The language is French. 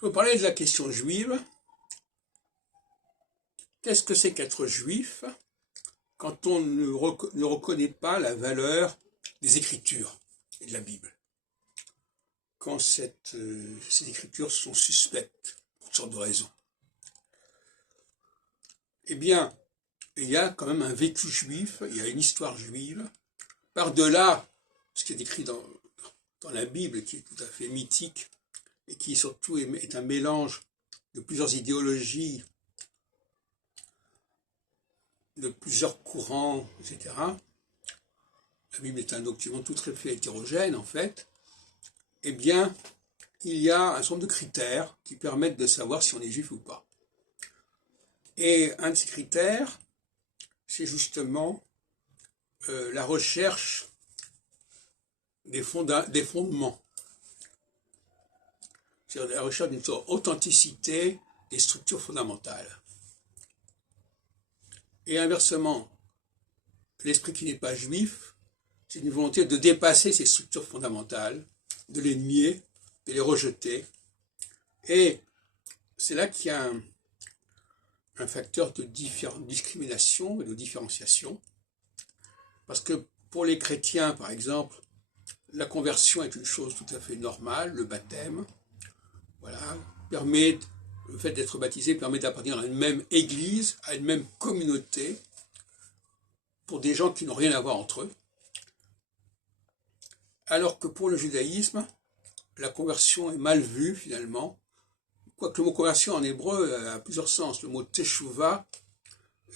Je vais parler de la question juive. Qu'est-ce que c'est qu'être juif quand on ne reconnaît pas la valeur des Écritures et de la Bible? Quand ces Écritures sont suspectes, pour toutes sortes de raisons. Eh bien, il y a quand même un vécu juif, il y a une histoire juive, par-delà ce qui est écrit dans la Bible, qui est tout à fait mythique, et qui surtout est un mélange de plusieurs idéologies, de plusieurs courants, etc. La Bible est un document tout à fait hétérogène, en fait. Eh bien, il y a un certain nombre de critères qui permettent de savoir si on est juif ou pas. Et un de ces critères, c'est justement la recherche des fondements. C'est-à-dire la recherche d'une sorte d'authenticité des structures fondamentales. Et inversement, l'esprit qui n'est pas juif, c'est une volonté de dépasser ces structures fondamentales, de les nier, de les rejeter. Et c'est là qu'il y a un facteur de discrimination et de différenciation. Parce que pour les chrétiens, par exemple, la conversion est une chose tout à fait normale, le baptême, voilà, le fait d'être baptisé permet d'appartenir à une même église, à une même communauté, pour des gens qui n'ont rien à voir entre eux. Alors que pour le judaïsme, la conversion est mal vue finalement, quoique le mot conversion en hébreu a plusieurs sens. Le mot teshuva